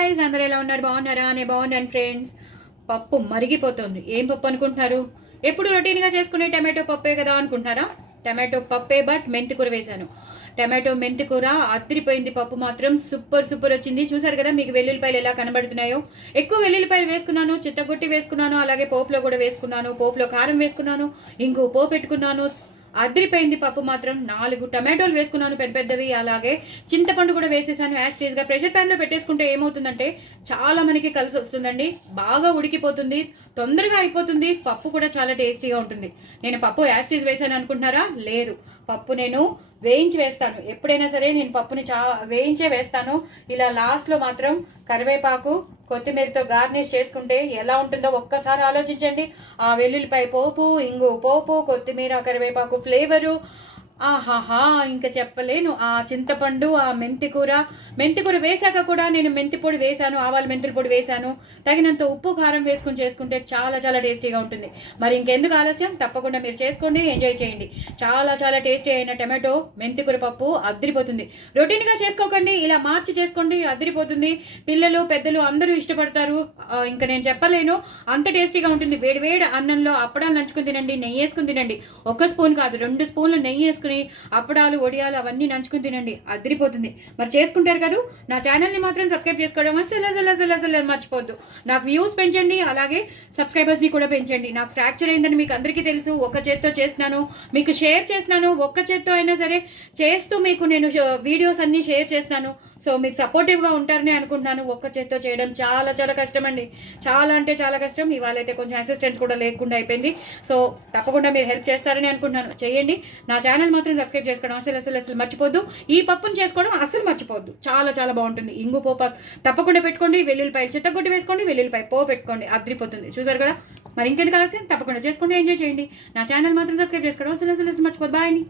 Guys, అందరూ ఎలా ఉన్నారు? బాగున్నారా? నేను బాగున్నాను ఫ్రెండ్స్. పప్పు మరిగిపోతుంది. ఏం పప్పు అనుకుంటున్నారు? ఎప్పుడు రొటీన్గా చేసుకునే టమాటో పప్పే కదా అనుకుంటున్నారా? టమాటో పప్పే, బట్ మెంతికూర వేశాను. టమాటో మెంతికూర అదిరిపోయింది. పప్పు మాత్రం సూపర్ సూపర్ వచ్చింది. చూసారు కదా మీకు వెల్లుల్లిపాయలు ఎలా కనబడుతున్నాయో. ఎక్కువ వెల్లుల్లిపాయలు వేసుకున్నాను, చిత్తగొట్టి వేసుకున్నాను, అలాగే పోపులో కూడా వేసుకున్నాను. పోపులో కారం వేసుకున్నాను, ఇంకో పోపు పెట్టుకున్నాను. అదిరిపోయింది పప్పు మాత్రం. 4 టమాటోలు వేసుకున్నాను పెద్ద పెద్దవి, అలాగే చింతపండు కూడా వేసేసాను. యాస్టీస్గా ప్రెషర్ ప్యాన్లో పెట్టేసుకుంటే ఏమవుతుందంటే చాలా మనకి కలిసి వస్తుందండి. బాగా ఉడికిపోతుంది, తొందరగా అయిపోతుంది, పప్పు కూడా చాలా టేస్టీగా ఉంటుంది. నేను పప్పు యాస్టీస్ వేసాను అనుకుంటున్నారా? లేదు, పప్పు నేను వేయించి వేస్తాను. ఎప్పుడైనా సరే నేను పప్పుని వేయించే వేస్తాను. ఇలా లాస్ట్లో మాత్రం కరివేపాకు కొత్తిమీరతో గార్నిష్ చేసుకుంటే ఎలా ఉంటుందో ఒక్కసారి ఆలోచించండి. ఆ వెల్లుల్లిపాయ పోపు, ఇంగు పోపు, కొత్తిమీర, కరివేపాకు ఫ్లేవరు, ఆహాహా ఇంకా చెప్పలేను. ఆ చింతపండు, ఆ మెంతికూర వేసాక కూడా నేను మెంతి పొడి వేసాను, ఆవాల మెంతుల పొడి వేసాను. తగినంత ఉప్పు కారం వేసుకుని చేసుకుంటే చాలా చాలా టేస్టీగా ఉంటుంది. మరి ఇంకెందుకు ఆలస్యం, తప్పకుండా మీరు చేసుకోండి, ఎంజాయ్ చేయండి. చాలా చాలా టేస్టీ అయిన టమాటో మెంతికూర పప్పు అదిరిపోతుంది. రొటీన్గా చేసుకోకండి, ఇలా మార్చి చేసుకోండి, అదిరిపోతుంది. పిల్లలు పెద్దలు అందరూ ఇష్టపడతారు. ఇంకా నేను చెప్పలేను, అంత టేస్టీగా ఉంటుంది. వేడి వేడి అన్నంలో అప్పడాలు నంచుకుని తినండి, నెయ్యి వేసుకుని తినండి. 1 స్పూన్ కాదు 2 స్పూన్లు నెయ్యి వేసుకుని అప్పడాలు, వడియాలు అవన్నీ నంచుకుని తినండి, అదిరిపోతుంది. మరి చేసుకుంటారు కదా. నా ఛానల్ని మాత్రం సబ్స్క్రైబ్ చేసుకోవడం అసలు మర్చిపోద్దు. నాకు వ్యూస్ పెంచండి, అలాగే సబ్స్క్రైబర్స్ని కూడా పెంచండి. నాకు ఫ్రాక్చర్ అయిందని మీకు అందరికీ తెలుసు. ఒక చేత్తో చేస్తున్నాను, మీకు షేర్ చేస్తున్నాను. ఒక్క చేత్తో అయినా సరే చేస్తూ మీకు నేను వీడియోస్ అన్నీ షేర్ చేస్తున్నాను. సో మీకు సపోర్టివ్గా ఉంటారని అనుకుంటున్నాను. ఒక్క చేత్తో చేయడం చాలా చాలా కష్టం అండి, చాలా అంటే చాలా కష్టం. ఇవాళ అయితే కొంచెం అసిస్టెంట్స్ కూడా లేకుండా అయిపోయింది. సో తప్పకుండా మీరు హెల్ప్ చేస్తారని అనుకుంటున్నాను. చేయండి. నా ఛానల్ మాత్రం సబ్స్క్రైబ్ చేసుకోవడం అసలు మర్చిపోద్దు. ఈ పప్పును చేసుకోవడం అసలు మర్చిపోద్దు, చాలా చాలా బాగుంటుంది. ఇంగు పోపు తప్పకుండా పెట్టుకోండి. వెల్లుల్లిపాయలు చిత్తగొట్టి వేసుకోండి, వెల్లుల్లిపాయ పోపు పెట్టుకోండి, అదిరిపోతుంది. చూసారు కదా. మరి ఇంకెందుకు ఆలస్యం, తప్పకుండా చేసుకోండి, ఎంజాయ్ చేయండి. నా ఛానల్ మాత్రం సబ్స్క్రైబ్ చేసుకోవడం అసలు మర్చిపోద్దు. బాయ్.